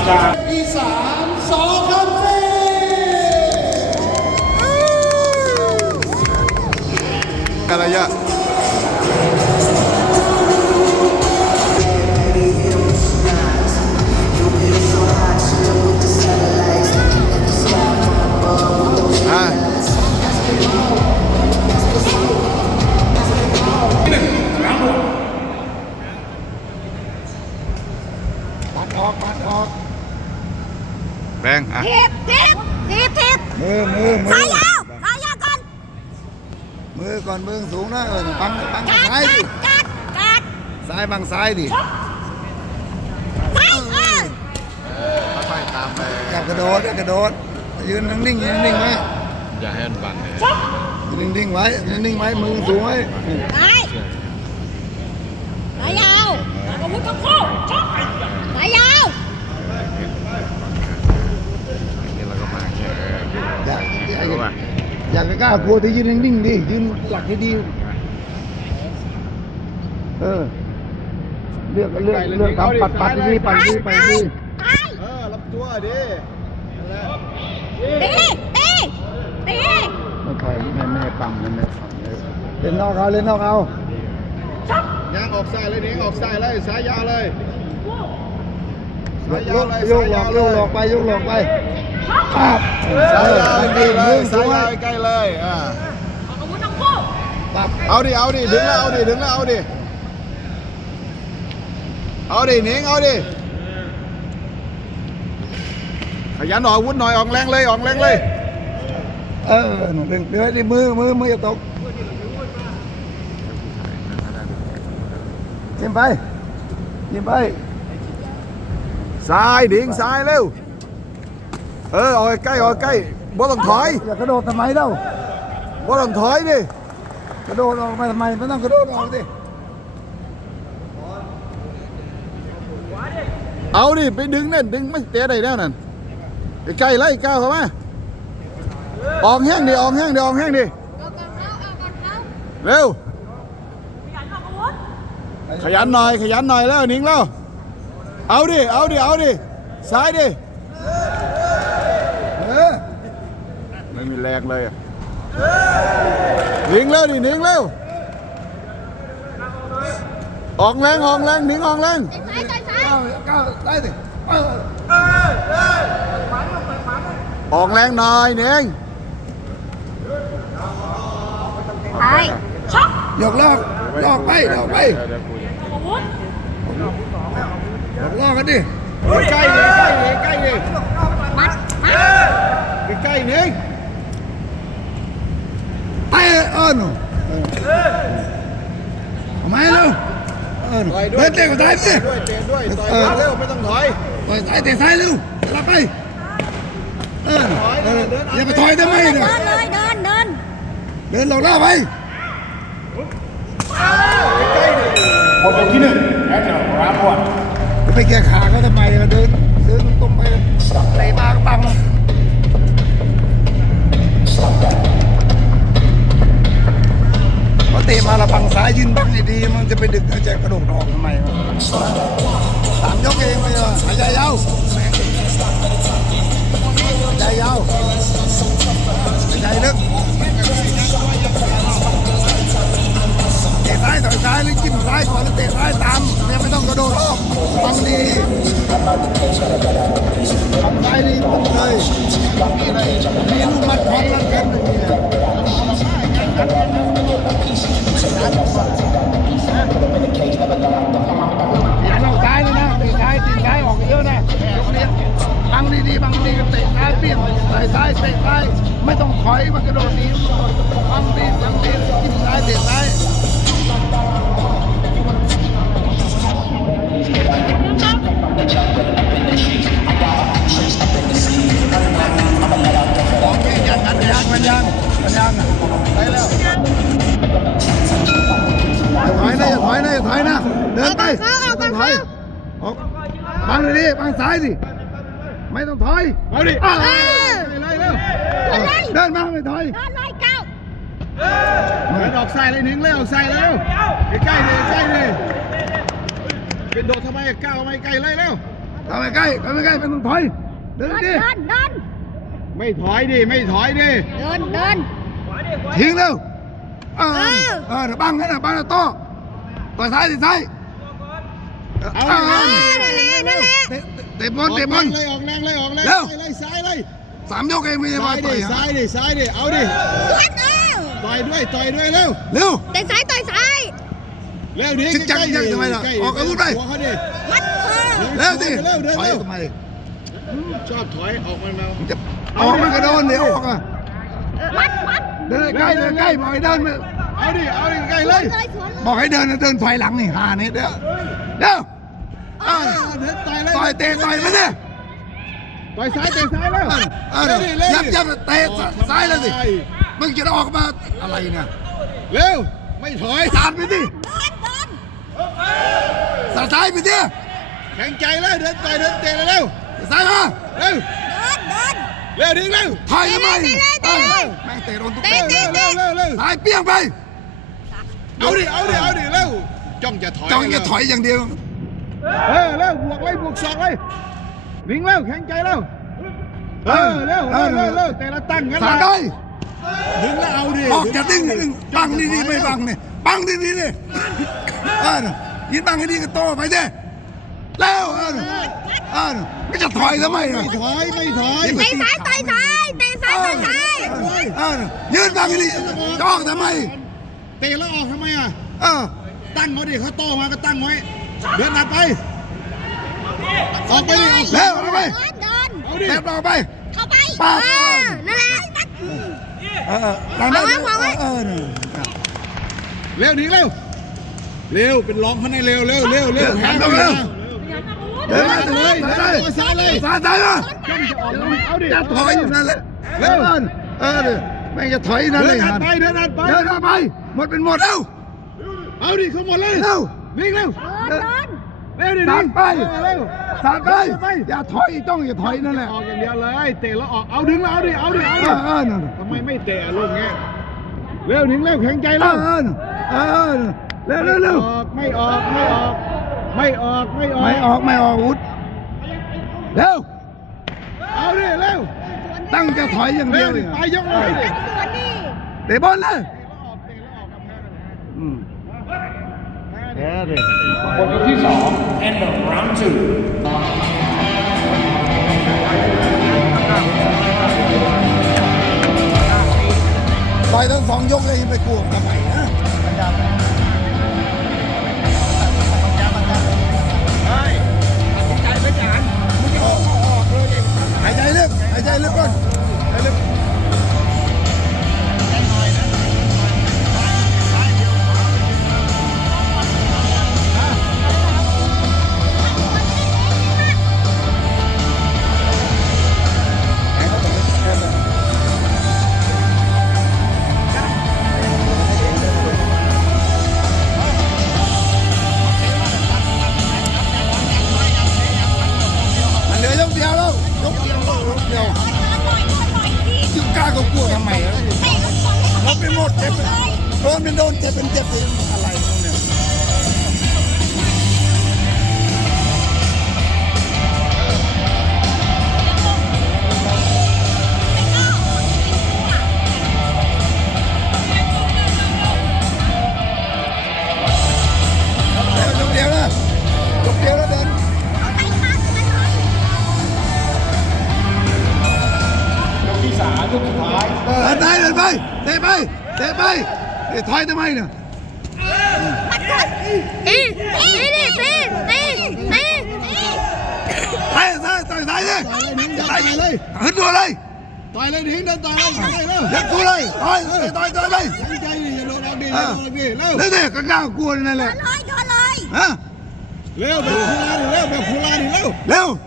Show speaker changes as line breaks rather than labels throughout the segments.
จากอีสานสอคำสิ
อะไรยะแบงอ่ะ
ทิป
มือ
สายยาวก่อน
มือก่อนมือสูงนะบังซ้ายดิ
กัด
ซ้ายบังซ้ายดิ
ซ้าย
ค่อยตามไปอย่ากระโดดยืนนิ่งไว้
อย่าให้มันบังเลย
นิ่งไว้มือสูงไว้
สายยาวอาวุธต้องคู่สายยาว
นี่เราก็มาแค่
อย่าไปกล้ากลัวที่ยืนนิ่งดิยืนหลักให้ดีเลือกทำปัดดีไปดีรับตัวดิ
ตี
ไม่ค่อยไม่ปั๊มเล่นนอกเอา
ย่างออกซ้ายเลยเด้งออกซ้ายเลยซ้ายยาวเลย
โยกหลอกไปปั๊บ
ซ้ายยาวใกล้เลยซ้ายยาวใกล้เลย
อาวุธต้องคู่
ปั๊บ
เอาดิถึงแล้วเอาดิหนิงเอาดิขยันออกวุ้นหน่อยออกแรงเลย
ดึงดิมืออย่าตกยิ้มไป
ซ้ายดิ่งซ้ายเร็วออกใกล้บ่ต้องถอย
อย่ากระโดดทำไมเล่า
บ่ต้องถอยดิ
กระโดดออกมาทำไมไม่ต้องกระโดดออกดิ
เอาดิไปดึงนั่นดึงไม่เตะได้แล้วนั่นใกล้เลยก้าวเข้ามาออกแห้งดิเร็วขยันหน่อยแล้วนิ่งแล้วเอาดิซ้ายดิไม่มีแรงเลยนิ่งแล้วออกแรงนิ่งออกแรง
ก้าวได้สิ
ออกแรงหน่อยนิ่ง
ยกลอกไปลอกกันดิ
ใกล้ดิ
มัด
ใกล้นิ่ง
ไปทำไมเร็วเตะก็ได้สิ
ด้วยต่อยเร็วไม่ต้องถอย
เตะซ้ายเร็วรับไปอย่าไปถอยได้ไหม
เดิน
หลอกล่าไป
คนที่หนึ่งแล้วจะรับหมด
ไปแก้ขาเขาทำไมเดินตรงไปไหลบางบังพอเตะมาละบังซ้ายยืนบังดีมันจะไปดึกจะกระโดดออกทำไม3 ยกเองไปเลยหายใจยาวหายใจลึกเตะซ้ายต่อยซ้ายหรือจิ้มซ้ายก่อนแล้วเตะซ้ายตามเนี่ยไม่ต้องกระโดดออกบังดีบังซ้ายดีปุ๊บเลยมีลูกมัดพร้อมรัดกันอย่างนี้อย่าเล่าซ้ายเลยนะเตะซ้ายออกเยอะนะยกนี้บังดีก็เตะซ้ายเปลี่ยนเตะซ้ายไม่ต้องถอยมากระโดดหนีบังดีจิ้มซ้ายเตะซ้ายมันยังไปแล้วถอยนะเดินไปถอยออกบังดิบังซ้ายสิไม่ต้องถอย
เอาดิ
เดินมาไม่ถอย
ออกซ้ายเลยนิ่งเลยออกซ้ายแล้วใกล้เลยเป็นโดดทำไมก้าวไม่ใกล้เลยแล้ว
เข้าไปใกล้เข้าไปใกล้เป็นต้องถอยเดินดิ
เดิน
ไม่ถอยดิไม่ถอยดิ
เดิน
ทิ้งเร็วเดี๋ยวบังให้นะบังนะโต้ต่อยซ้ายติดซ้ายนั่นแหละเตะบอล
เลยออกแรงเลยออกแรง
เร็ว
เลยซ้ายเลย
3 ยกเองไม่ใช่บอ
ซ้า
ล
ย
ต่
ดิ
อย
ซ้ายดิเอาดิ ต่อยด้วยเร็ว
เร็ว
ต่อยซ้าย
เร็วดิ
ชิดจังยักทำไมล่ะออกอาวุธไป
หัวเขาดิ
มัดคอ
เร็วดิ
เร็ว
ถอยทำไม
ชอบถอยออกมันมา
จะออกมันกระโดนเดี๋ยวออกอ่ะ
มัด
เดินใกล้บอกให้เดิน
เอาดิใกล้เลย
บอกให้เดินถอยหลังนี่5 นิดเด้อ
เดินต่อยเลย
ต่อยเตะต่อยไปดิ
ต่อยซ้ายแล้ว
ยับเตะซ้ายแล้วสิมึงจะออกมาอะไรเนี่ย
เร็วไม่ถอย
สาดไปดิสาดซ้ายไปดิ
แข็งใจแล้วเดินต่อยเดินเตะเร็ว
ซ้ายมา
เร็วเร็วดิเร็ว
ถอยทำไมแม่งเตะโดนทุกเตะ
เร็ว
ซ้ายเปี้ยงไป
เอาดิเร็วจ้องจะถอย
จ้องจะถอยอย่างเดียว
เร็วบวกศอกเลยวิ่งเร็วแข็งใจเร็วเร็วแต่ละตั้งกัน
สาดได้
ดึงแล้วเอาดิ
ออกจะดึงบังดีๆไม่บังเนี่ยบังดีๆเลยยิงบังให้ดีก็โตไปดิแล้วไม่จะถอยทำไม
ไม่ถอย
เตะซ้ายต่อยซ้าย
ยืนบังให้ดีจะออกทำไม
เตะแล้วออกทำไมอ่ะตั้งเขาดิเขาโตมาก็ตั้งไว้เดินหนักไปออกไปดิ
แล้วเอาไป
เอาดิ
เต็มออกไป
เข้าไป
ปาด
นั่นแหละ
เร็วนี้เร็วเป็นร้องเขาในเร็วแข็งเร็ว
เดินมาเลยสาดเลยสาดมา
เอาดิ
จะถอยอยู่นั่นแหละเร็วไม่จะถอยนั่นเลย
เดินไป
เดินไปหมดเป็นหมดเร็ว
เอาดิเขาหมดเลย
เร็ว
วิ่งเร็ว
เดิน
ดิ
สาดไป
เร็ว
สาดไปอย่าถอยต้องอย่าถอยนั่นแหละ
ออกอย่างเดียวเลยเตะแล้วออกเอาดึงแล้วเอาดิทำไมไม่เตะลูกเงี้ยเร็วถึงเร็วแข็งใจแล้ว
เร็ว
ไม่ออก
วุฒเร็ว
เอาดิเร็ว
ตั้งจะถอยอย่างเดียว
ไปยกเลย
สวนดิ
เตะบอลเลย
บทที่2 end of round
ต่อยทั้ง2 ยกเลยไปกลัวทำไมนะหายใจลึกก่อนเหลือยกเดียวแล้วจึงกล้าก็กลัวทำไมเราไปหมดเจ็บโดนเป็นเจ็บเป็นเจ็บอะไรเนี่ยยกเดียวแล้วเดิน
ที่3ยกสุดท้าย
เดินไปเตะไปถอยทำไมเนี่ย
ตี
ซ้ายเลยขึ้นตัวเลย
ต่อยเลยทิ้งเดินต่อยเลย
ยัดตัวเลยต่อยไป
แข็งใจดิอย่าโดนเอาดิเร็ว
แล้วเนี่ยก็กล้ากลัวนั่นแหละฮะ
เร็วแบบพูลาดิเร็ว
เร็ว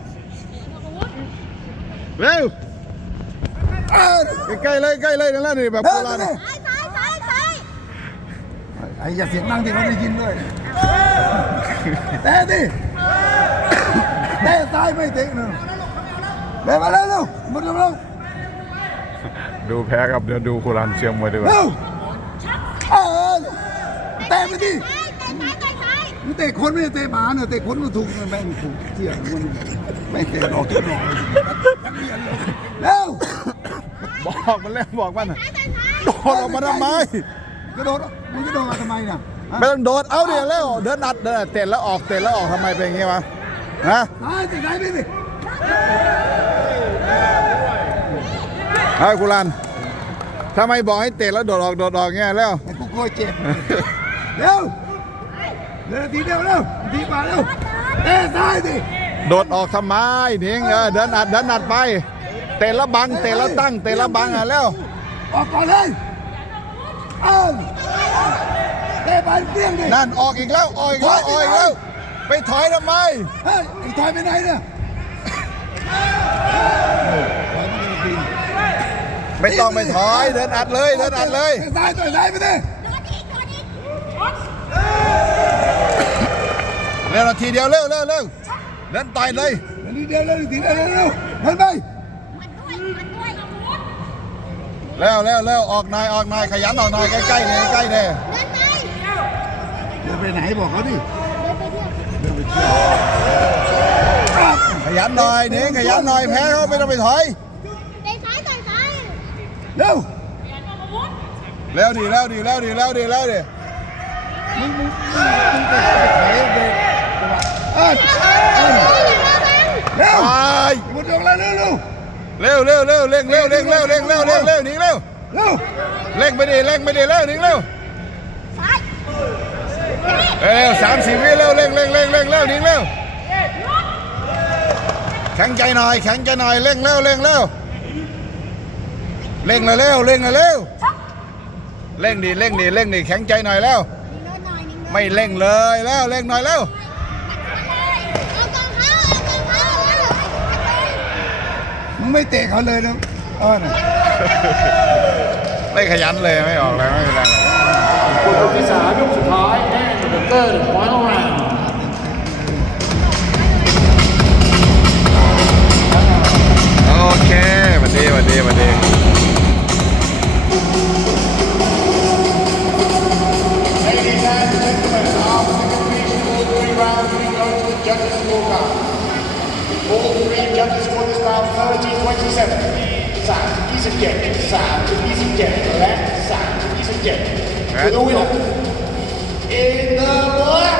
ใกล้เลยนั่นแหละนี่แบบพูลาดิ
ไอ้อย่าเสียงดังที่เขาได้ยินด้วยเตะดิเตะซ้ายไม่เตะหนึ่งเร็วมาเร็วหมดแล้ว
ดูแพ้กับเดี๋ยวดูโครันเชียงมวยดีกว่า
เร็วเตะไปดิมึงเตะคนไม่ได้เตะหมาเนี่ยเตะคนมันถูกแม่งถูกเที่ยงมันไม่เตะออกจะออกเร็ว
บอกมันแล้วบอกมันโดดออกมาทำไม
กระโดดมึงกระโดดมาทำไมเนี่ย
ไม่ต้องโดดเอาเดี๋ยวแล้วเดินอัดเดินเตะแล้วออกเตะแล้วออกทำไมเป็นอย่างงี้วะฮะ
ซ้ายซ้ายไปสิ
เฮ้ยกุลันทำไมบอกให้เตะแล้วโดดออกเงี้ยแล้ว
ไอ้กูกลัวเจ็บเร็วเร็วทีเดียวเร็วทีกว่าเร็วเตะซ้ายสิ
โดดออกทำไมทิ้งเดินอัดไปเตะแล้วบังเตะแล้วตั้งเตะแล้วบังแล้ว
ออกก่อนเลยเอาเตะไปเปี้ยงดิ
นั่นออกอีกแล้วออกอีกแล้วไปถอยทำไม
เฮ้ยไอ้ถอยไปไหนเนี่ย
ไม่ต้องไปถอยเดินอัดเลยเดินอัดเลย
ซ้ายต่อยซ้ายไปดิ
เร็วนาทีเดียวเร็วเดินต่อยเลย
ทีเดียวเร็วทีเดียวเร็วเดินไป
เร็วออกหน่อยขยันออกหน่อยใกล้ๆเลย
เดินไปไหนบอกเขาดิ
ขยันหน่อยเน้งขยันหน่อยแพ้เขาไม่ต้องไปถอย
เร็ว
เร็วดิ
มึงไปถอยเด็กเร็ว
ไป
หมดยกแล้วเร็ว
เร่งหนีเร็วเร่งไปดิเร่งเร็วหนีเร็ว30 วิเร็วเร่งหนีเร็วแข็งใจหน่อยเร่งเร็วเร่งดิแข็งใจหน่อยแล้วไม่เร่งเลยแล้วเร่งหน่อยแล้ว
มึงไม่เตะเขาเลยนะน่ะ
ไม่ขยันเลยไม่ออกเลยไม่เป็นไร
คนยกที่3ยกสุดท้าย and the third and final round
โอเคสวัสดี
Ladies and gentlemen, after the completion of all 3 rounds, we go to the judges' scorecard. All 3 judges scored this round 30-27. 3-27 และ 3-27 For the winner, in the black